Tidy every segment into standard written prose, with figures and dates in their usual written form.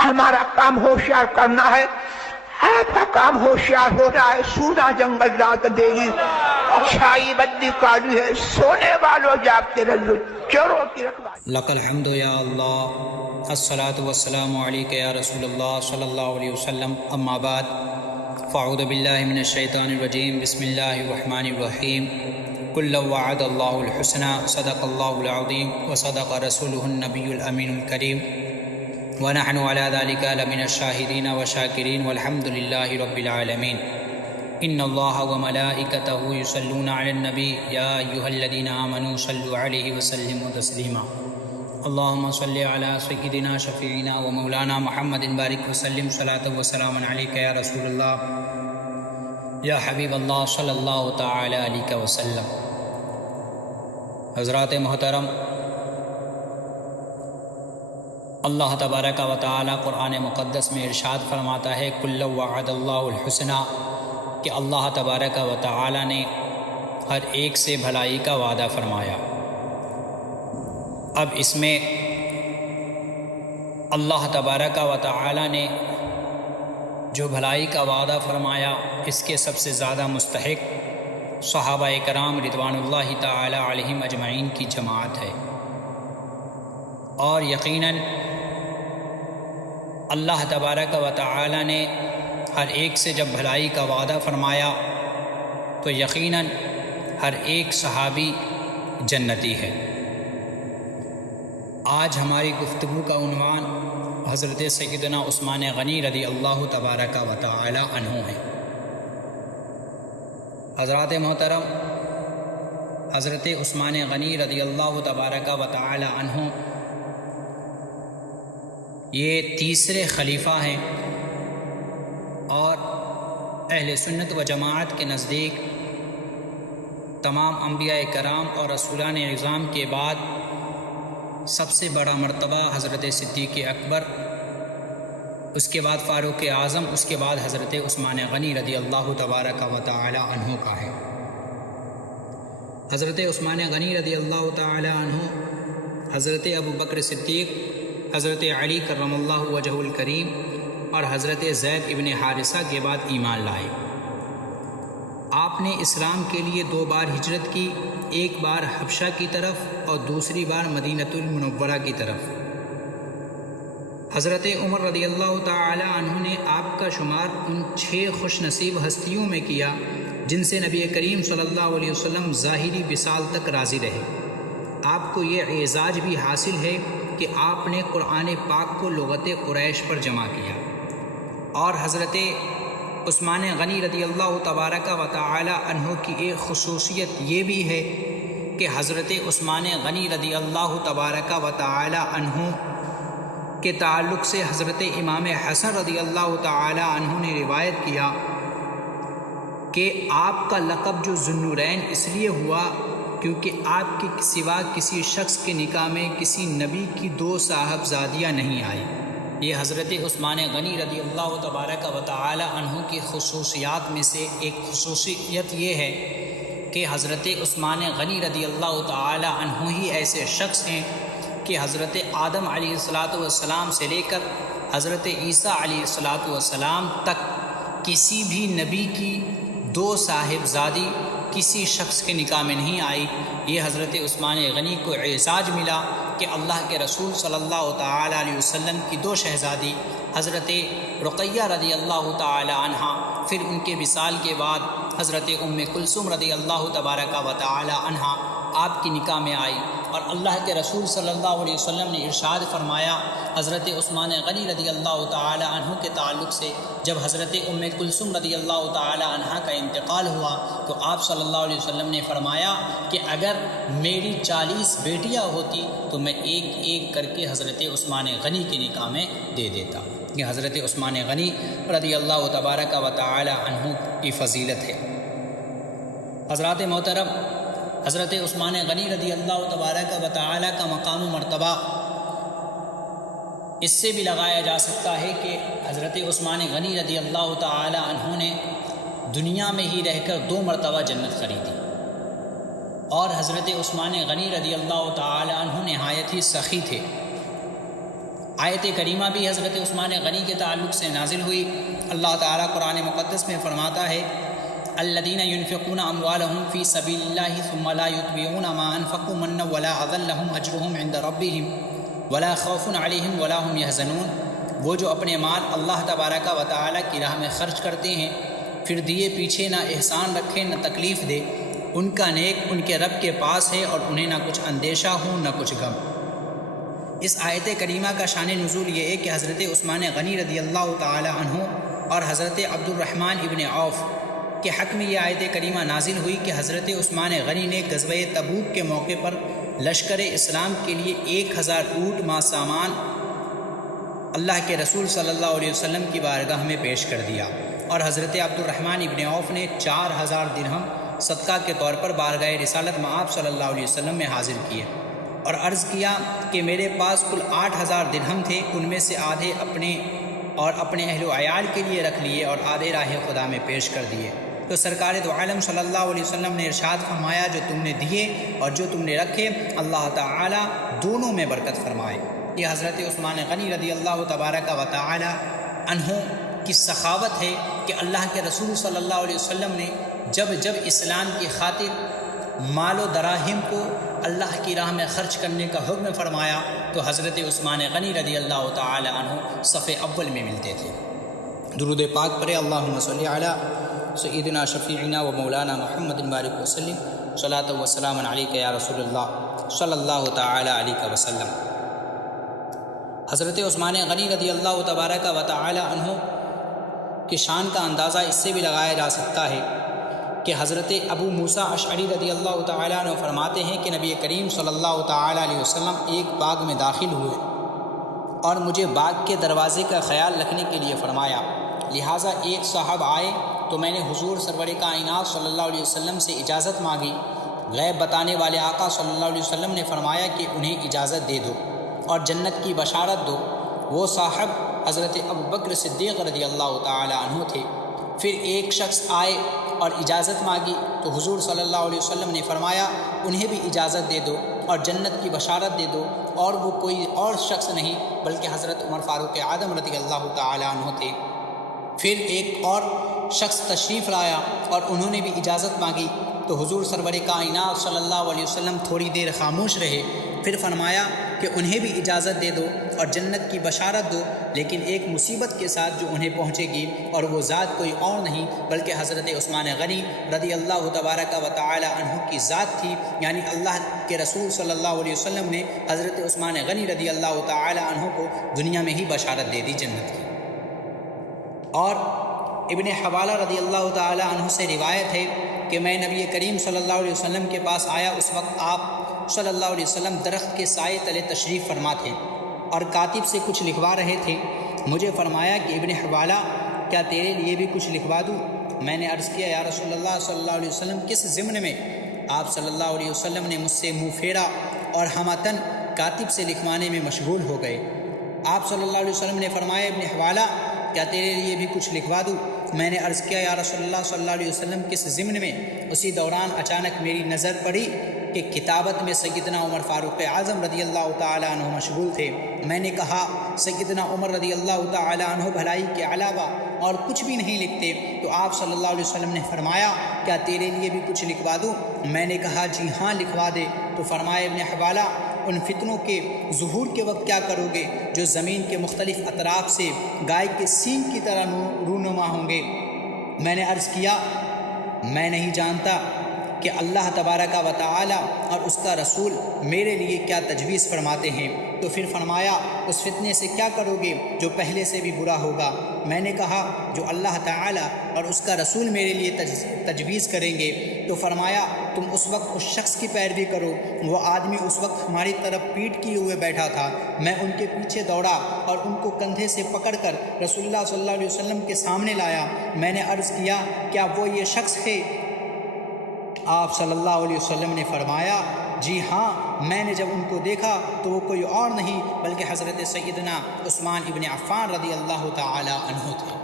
ہمارا کام ہوشیار کرنا ہے، آپ کا کام ہوشیار ہو رہا ہے۔ سونا جنگل رات دے گی، چھائی بدی کالی ہے، سونے والوں جاگتے رہو، چوروں کی رکھوالی۔ لک الحمد یا اللہ، الصلاۃ والسلام علیک یا رسول اللہ صلی اللہ علیہ وسلم، اما بعد فاعوذ باللہ من الشیطان الرجیم، بسم اللہ الرحمن الرحیم۔ کل وعد اللہ الحسنى، صدق اللہ العظیم وصدق رسولہ النبی الامین الکریم، ونحن على ذلك لمن الشاہدین والشاکرین والحمد للہ رب العالمین۔ ان اللہ وملائکتہ یصلون علی النبی یا ایھا الذین آمنوا صلوا علیہ وسلموا تسلیما۔ اللہم صلی علی سیدنا شفیعنا ومولانا محمد بارک وسلم، صلاۃ وسلام علیک یا رسول اللہ یا حبیب اللہ صلی اللہ تعالی علیہ وسلم۔ حضرات محترم، اللہ تبارک و تعالی قرآن مقدس میں ارشاد فرماتا ہے کل وعد اللہ الحسنى، کہ اللہ تبارک و تعالی نے ہر ایک سے بھلائی کا وعدہ فرمایا۔ اب اس میں اللہ تبارک و تعالی نے جو بھلائی کا وعدہ فرمایا، اس کے سب سے زیادہ مستحق صحابہ کرام رضوان اللہ تعالی علیہم اجمعین کی جماعت ہے، اور یقیناً اللہ تبارک و تعالی نے ہر ایک سے جب بھلائی کا وعدہ فرمایا تو یقیناً ہر ایک صحابی جنتی ہے۔ آج ہماری گفتگو کا عنوان حضرت سیدنا عثمان غنی رضی اللہ تبارک و تعالی عنہ ہے۔ حضرات محترم، حضرت عثمان غنی رضی اللہ تبارک و تعالی عنہ یہ تیسرے خلیفہ ہیں، اور اہل سنت و جماعت کے نزدیک تمام انبیاء کرام اور رسولان اعظام کے بعد سب سے بڑا مرتبہ حضرت صدیق اکبر، اس کے بعد فاروق اعظم، اس کے بعد حضرت عثمان غنی رضی اللہ تبارک و تعالی عنہ کا ہے۔ حضرت عثمان غنی رضی اللہ تعالی عنہ حضرت ابو بکر صدیق، حضرت علی کرم اللہ وجہ الکریم اور حضرت زید ابن حارثہ کے بعد ایمان لائے۔ آپ نے اسلام کے لیے 2 بار ہجرت کی، ایک بار حبشہ کی طرف اور دوسری بار مدینۃ المنورہ کی طرف۔ حضرت عمر رضی اللہ تعالی عنہ نے آپ کا شمار ان 6 خوش نصیب ہستیوں میں کیا جن سے نبی کریم صلی اللہ علیہ وسلم ظاہری وصال تک راضی رہے۔ آپ کو یہ اعزاز بھی حاصل ہے کہ آپ نے قرآن پاک کو لغت قریش پر جمع کیا، اور حضرت عثمان غنی رضی اللہ تبارک و تعالی عنہ کی ایک خصوصیت یہ بھی ہے کہ حضرت عثمان غنی رضی اللہ تبارک و تعالی عنہ کے تعلق سے حضرت امام حسن رضی اللہ تعالی عنہ نے روایت کیا کہ آپ کا لقب جو ذوالنورین اس لیے ہوا کیونکہ آپ کے سوا کسی شخص کے نکاح میں کسی نبی کی 2 صاحبزادیاں نہیں آئی۔ یہ حضرت عثمان غنی رضی اللہ تبارک و تعالی عنہ کی خصوصیات میں سے ایک خصوصیت یہ ہے کہ حضرت عثمان غنی رضی اللہ تعالی عنہ ہی ایسے شخص ہیں کہ حضرت آدم علیہ السلام سے لے کر حضرت عیسیٰ علیہ السلام تک کسی بھی نبی کی 2 صاحبزادی کسی شخص کے نکاح میں نہیں آئی۔ یہ حضرت عثمان غنی کو اعزاز ملا کہ اللہ کے رسول صلی اللہ تعالی علیہ وسلم کی 2 شہزادی حضرت رقیہ رضی اللہ تعالی عنہ، پھر ان کے وصال کے بعد حضرت ام کلثوم رضی اللہ تبارک و تعالی عنہ آپ کی نکاح میں آئی، اور اللہ کے رسول صلی اللہ علیہ وسلم نے ارشاد فرمایا حضرت عثمان غنی رضی اللہ تعالی عنہ کے تعلق سے، جب حضرت ام کلثوم رضی اللہ تعالی عنہ کا انتقال ہوا تو آپ صلی اللہ علیہ وسلم نے فرمایا کہ اگر میری 40 بیٹیاں ہوتی تو میں ایک ایک کر کے حضرت عثمان غنی کے نکاح میں دے دیتا۔ یہ حضرت عثمان غنی رضی اللہ تبارک و تعالی عنہ کی فضیلت ہے۔ حضرات محترم، حضرت عثمان غنی رضی اللہ تبارک و تعالی کا مقام و مرتبہ اس سے بھی لگایا جا سکتا ہے کہ حضرت عثمان غنی رضی اللہ تعالی عنہ نے دنیا میں ہی رہ کر 2 مرتبہ جنت خریدی، اور حضرت عثمان غنی رضی اللہ تعالی عنہ نہایت ہی سخی تھے۔ آیت کریمہ بھی حضرت عثمان غنی کے تعلق سے نازل ہوئی۔ اللہ تعالیٰ قرآن مقدس میں فرماتا ہے الذین ينفقون اموالهم فی سبیل اللہ ثم لا یتبعون ما انفقوا منا ولا اذى لهم اجرهم عند ربهم ولا خوف علیہم ولا هم يحزنون۔ وہ جو اپنے مال اللہ تبارک و تعالیٰ کی راہ میں خرچ کرتے ہیں پھر دیے پیچھے نہ احسان رکھے نہ تکلیف دے، ان کا نیک ان کے رب کے پاس ہے اور انہیں نہ کچھ اندیشہ ہو نہ کچھ غم۔ اس آیت کریمہ کا شان نزول یہ ہے کہ حضرت عثمان غنی رضی اللہ تعالی عنہ اور حضرت عبد الرحمن ابن عوف کے حق میں یہ آیت کریمہ نازل ہوئی کہ حضرت عثمان غنی نے غزوہ تبوک کے موقع پر لشکر اسلام کے لیے 1000 اونٹ ما سامان اللہ کے رسول صلی اللہ علیہ وسلم کی بارگاہ میں پیش کر دیا، اور حضرت عبد الرحمن ابن عوف نے 4000 درہم صدقہ کے طور پر بارگاہ رسالت مآب صلی اللہ علیہ وسلم میں حاضر کیے اور عرض کیا کہ میرے پاس کل 8000 درہم تھے، ان میں سے آدھے اپنے اور اپنے اہل و عیال کے لیے رکھ لیے اور آدھے راہ خدا میں پیش کر دیے۔ تو سرکار دو عالم صلی اللہ علیہ وسلم نے ارشاد فرمایا جو تم نے دیے اور جو تم نے رکھے اللہ تعالی دونوں میں برکت فرمائے۔ یہ حضرت عثمان غنی رضی اللہ تبارک و تعالی عنہ کی سخاوت ہے کہ اللہ کے رسول صلی اللہ علیہ وسلم نے جب اسلام کی خاطر مال و دراہم کو اللہ کی راہ میں خرچ کرنے کا حکم فرمایا تو حضرت عثمان غنی رضی اللہ تعالی عنہ صف اول میں ملتے تھے۔ درود پاک پڑھے اللہم صلی علی سیدنا شفیعنا و مولانا محمد بارک وسلم صلاۃ و سلام علیک یا رسول اللہ صلی اللہ تعالی علیہ وسلم۔ حضرت عثمان غنی رضی اللہ تبارک و تعالی عنہ کی شان کا اندازہ اس سے بھی لگایا جا سکتا ہے کہ حضرت ابو موسیٰ اشعری رضی اللہ تعالیٰ عنہ فرماتے ہیں کہ نبی کریم صلی اللہ تعالیٰ علیہ وسلم ایک باغ میں داخل ہوئے اور مجھے باغ کے دروازے کا خیال رکھنے کے لیے فرمایا، لہٰذا ایک صاحب آئے تو میں نے حضور سرور کائنات صلی اللہ علیہ وسلم سے اجازت مانگی۔ غیب بتانے والے آقا صلی اللہ علیہ وسلم نے فرمایا کہ انہیں اجازت دے دو اور جنت کی بشارت دو۔ وہ صاحب حضرت ابو بکر صدیق رضی اللہ تعالی عنہ تھے۔ پھر ایک شخص آئے اور اجازت مانگی تو حضور صلی اللہ علیہ وسلم نے فرمایا انہیں بھی اجازت دے دو اور جنت کی بشارت دے دو، اور وہ کوئی اور شخص نہیں بلکہ حضرت عمر فاروق اعظم رضی اللہ تعالی عنہ تھے۔ پھر ایک اور شخص تشریف لایا اور انہوں نے بھی اجازت مانگی تو حضور سرور کائنات صلی اللہ علیہ وسلم تھوڑی دیر خاموش رہے، پھر فرمایا کہ انہیں بھی اجازت دے دو اور جنت کی بشارت دو، لیکن ایک مصیبت کے ساتھ جو انہیں پہنچے گی، اور وہ ذات کوئی اور نہیں بلکہ حضرت عثمان غنی رضی اللہ تبارک و تعالی عنہ کی ذات تھی، یعنی اللہ کے رسول صلی اللہ علیہ وسلم نے حضرت عثمان غنی رضی اللہ تعالی عنہ کو دنیا میں ہی بشارت دے دی جنت کی۔ اور ابن حوالہ رضی اللہ تعالی عنہ سے روایت ہے کہ میں نبی کریم صلی اللہ علیہ وسلم کے پاس آیا، اس وقت آپ صلی اللہ علیہ وسلم درخت کے سائے تلے تشریف فرما تھے اور کاتب سے کچھ لکھوا رہے تھے۔ مجھے فرمایا کہ ابن حوالہ کیا تیرے لیے بھی کچھ لکھوا دوں؟ میں نے عرض کیا یا رسول اللہ صلی اللہ علیہ وسلم کس ضمن میں؟ آپ صلی اللہ علیہ وسلم نے مجھ سے منہ پھیرا اور ہمتن کاتب سے لکھوانے میں مشغول ہو گئے۔ آپ صلی اللہ علیہ وسلم نے فرمایا ابن حوالہ کیا تیرے لیے بھی کچھ لکھوا دوں؟ میں نے عرض کیا یا رسول اللہ صلی اللہ علیہ وسلم کس ضمن میں؟ اسی دوران اچانک میری نظر پڑی کہ کتابت میں سیدنا عمر فاروق اعظم رضی اللہ تعالی عنہ مشغول تھے۔ میں نے کہا سیدنا عمر رضی اللہ تعالی عنہ بھلائی کے علاوہ اور کچھ بھی نہیں لکھتے؟ تو آپ صلی اللہ علیہ وسلم نے فرمایا کیا تیرے لیے بھی کچھ لکھوا دوں؟ میں نے کہا جی ہاں لکھوا دے۔ تو فرمایا ابن حوالہ ان فتنوں کے ظہور کے وقت کیا کرو گے جو زمین کے مختلف اطراف سے گائے کے سینگ کی طرح رونما ہوں گے؟ میں نے عرض کیا میں نہیں جانتا کہ اللہ تبارک و تعالی اور اس کا رسول میرے لیے کیا تجویز فرماتے ہیں۔ تو پھر فرمایا اس فتنے سے کیا کرو گے جو پہلے سے بھی برا ہوگا؟ میں نے کہا جو اللہ تعالی اور اس کا رسول میرے لیے تجویز کریں گے۔ تو فرمایا تم اس وقت اس شخص کی پیروی کرو، وہ آدمی اس وقت ہماری طرف پیٹ کیے ہوئے بیٹھا تھا۔ میں ان کے پیچھے دوڑا اور ان کو کندھے سے پکڑ کر رسول اللہ صلی اللہ علیہ وسلم کے سامنے لایا۔ میں نے عرض کیا کیا وہ یہ شخص ہے؟ آپ صلی اللہ علیہ وسلم نے فرمایا جی ہاں۔ میں نے جب ان کو دیکھا تو وہ کوئی اور نہیں بلکہ حضرت سیدنا عثمان ابن عفان رضی اللہ تعالی عنہ تھے۔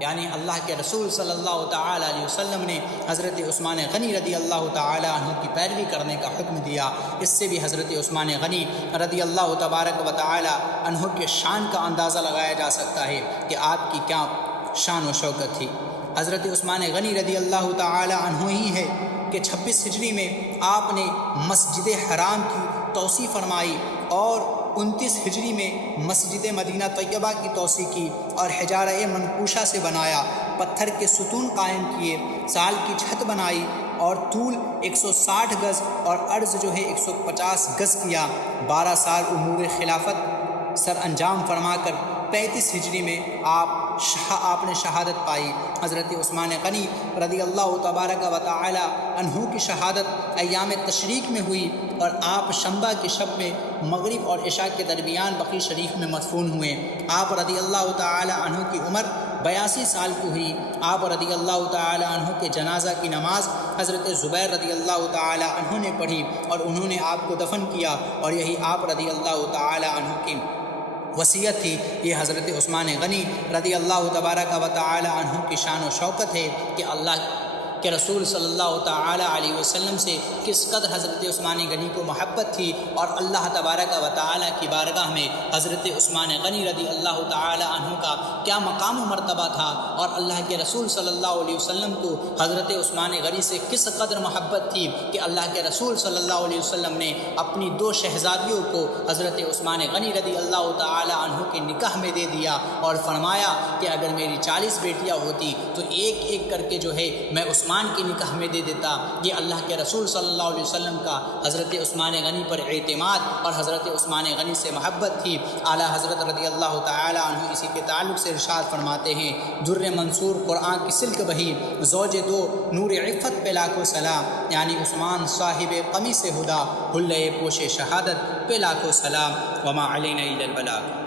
یعنی اللہ کے رسول صلی اللہ تعالیٰ علیہ وسلم نے حضرت عثمان غنی رضی اللہ تعالیٰ عنہ کی پیروی کرنے کا حکم دیا۔ اس سے بھی حضرت عثمان غنی رضی اللہ تبارک و تعالیٰ عنہ کے شان کا اندازہ لگایا جا سکتا ہے کہ آپ کی کیا شان و شوکت تھی۔ حضرت عثمان غنی رضی اللہ تعالیٰ عنہ ہی ہے کہ 26 ہجری میں آپ نے مسجد حرام کی توسیع فرمائی اور 29 ہجری میں مسجد مدینہ طیبہ کی توسیع کی اور حجارہ منقوشہ سے بنایا، پتھر کے ستون قائم کیے، سال کی چھت بنائی اور طول 160 گز اور عرض جو ہے 150 گز کیا۔ 12 سال امور خلافت سر انجام فرما کر 35 ہجری میں آپ نے شہادت پائی۔ حضرت عثمان غنی رضی اللہ تبارک و تعالی عنہ کی شہادت ایام تشریق میں ہوئی اور آپ شنبہ کی شب میں مغرب اور عشاء کے درمیان بقیع شریف میں مدفون ہوئے۔ آپ رضی اللہ تعالی عنہ کی عمر 82 سال کی ہوئی۔ آپ رضی اللہ تعالی عنہ کے جنازہ کی نماز حضرت زبیر رضی اللہ تعالی عنہ نے پڑھی اور انہوں نے آپ کو دفن کیا، اور یہی آپ رضی اللہ تعالی عنہ کی وصیت تھی۔ یہ حضرت عثمان غنی رضی اللہ تبارک و تعالی عنہ کی شان و شوکت ہے کہ اللہ کہ رسول صلی اللہ تعالیٰ علیہ وسلم سے کس قدر حضرت عثمان غنی کو محبت تھی، اور اللہ تبارک و تعالیٰ کی بارگاہ میں حضرت عثمان غنی رضی اللہ تعالیٰ عنہ کا کیا مقام و مرتبہ تھا، اور اللہ کے رسول صلی اللہ علیہ وسلم کو حضرت عثمان غنی سے کس قدر محبت تھی کہ اللہ کے رسول صلی اللہ علیہ وسلم نے اپنی 2 شہزادیوں کو حضرت عثمان غنی رضی اللہ تعالیٰ عنہ کے نکاح میں دے دیا اور فرمایا کہ اگر میری 40 بیٹیاں ہوتی تو ایک ایک کر کے جو ہے میں عثمان کی نکاح میں دے دیتا۔ یہ اللہ کے رسول صلی اللہ علیہ وسلم کا حضرت عثمان غنی پر اعتماد اور حضرت عثمان غنی سے محبت تھی۔ اعلیٰ حضرت رضی اللہ تعالی عنہ اسی کے تعلق سے ارشاد فرماتے ہیں، در منصور قرآن کی سلک بہی، زوج 2 نور عفت پہ لاکھوں سلام، یعنی عثمان صاحب قمیص ہدا، حلے پوش شہادت پہ لاکھوں سلام، وما علینا الا البلاغ۔